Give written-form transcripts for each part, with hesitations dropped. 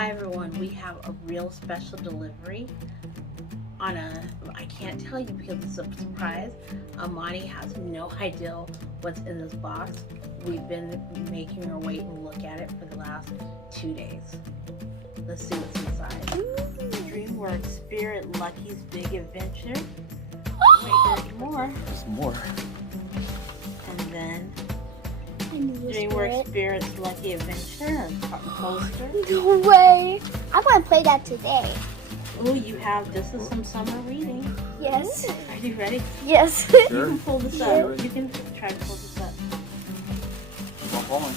Hi everyone, we have a real special delivery on I can't tell you because it's a surprise. Amani has no idea what's in this box. We've been making her wait and look at it for the last 2 days. Let's see what's inside. DreamWorks Spirit Lucky's Big Adventure. Wait, there's more. There's more. And then DreamWorks Spirit's Lucky Adventure, a poster. No way! I want to play that today. Oh, you have, this is some summer reading. Yes. Are you ready? Yes. You Sure. can pull this Sure. up. You can try to pull this up. Keep on pulling.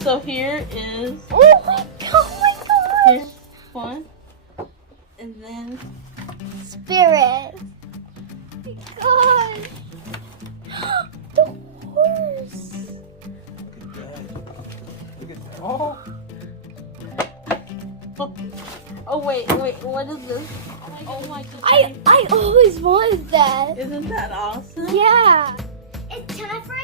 So here is, Oh my god! here's one. And then, Spirit. Oh my gosh. The horse. Look at that. Oh. oh wait, what is this? Oh my god. I always wanted that. Isn't that awesome? Yeah. It's time for